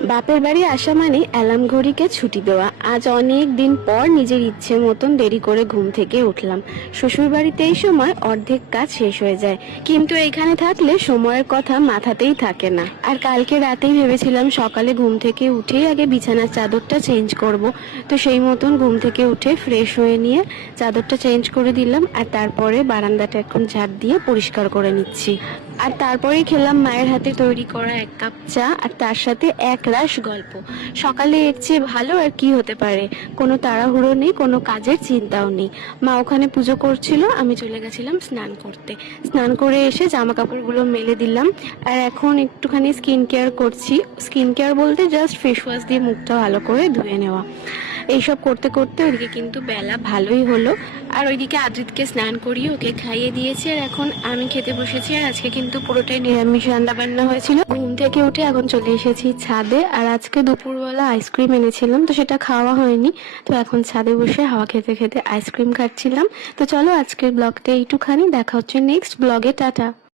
বাপের বাড়ি আসা মানে অ্যালার্ম ঘড়িকে ছুটি দেওয়া। আজ অনেক দিন পর নিজের ইচ্ছে মতন দেরি করে ঘুম থেকে উঠলাম। শ্বশুর বাড়িতে এই সময় অর্ধেক কাজ শেষ হয়ে যায়, কিন্তু এখানে থাকলে সময়ের কথা মাথাতেই থাকে না। আর কালকে রাতেই ভেবেছিলাম সকালে ঘুম থেকে উঠেই আগে বিছানার চাদরটা চেঞ্জ করব। তো সেই মতন ঘুম থেকে উঠে ফ্রেশ হয়ে নিয়ে চাদরটা চেঞ্জ করে দিলাম, আর তারপরে বারান্দাটা এখন ঝাড় দিয়ে পরিষ্কার করে নিচ্ছি। আর তারপরেই খেলাম মায়ের হাতে তৈরি করা 1 কাপ চা, আর তার সাথে একরাশ গল্প। সকালে এর চেয়ে ভালো আর কি হতে পারে। কোনো তাড়াহুড়ো নেই, কোনো কাজের চিন্তাও নেই। মা ওখানে পুজো করছিল, আমি চলে গেছিলাম স্নান করতে। স্নান করে এসে জামা কাপড়গুলো মেলে দিলাম, আর এখন একটুখানি স্কিন কেয়ার করছি। স্কিন কেয়ার বলতে জাস্ট ফেস ওয়াশ দিয়ে মুখটা ভালো করে ধুয়ে নেওয়া। এইসব করতে করতে ওইদিকে কিন্তু বেলা ভালোই হলো। আর ওইদিকে আদ্রিতকে স্নান করিয়ে ওকে খাইয়ে দিয়েছি, আর এখন আমি খেতে বসেছি। আর আজকে কিন্তু পুরোটাই নিরামিষ রান্না বান্না হয়েছিল। ঘুম থেকে উঠে এখন চলে এসেছি ছাদে, আর আজকে দুপুরবেলা আইসক্রিম এনেছিলাম, তো সেটা খাওয়া হয়নি। তো এখন ছাদে বসে হাওয়া খেতে খেতে আইসক্রিম খাচ্ছিলাম। তো চলো আজকের ব্লগটা এইটুখানি, দেখা হচ্ছে নেক্সট ব্লগে। টাটা।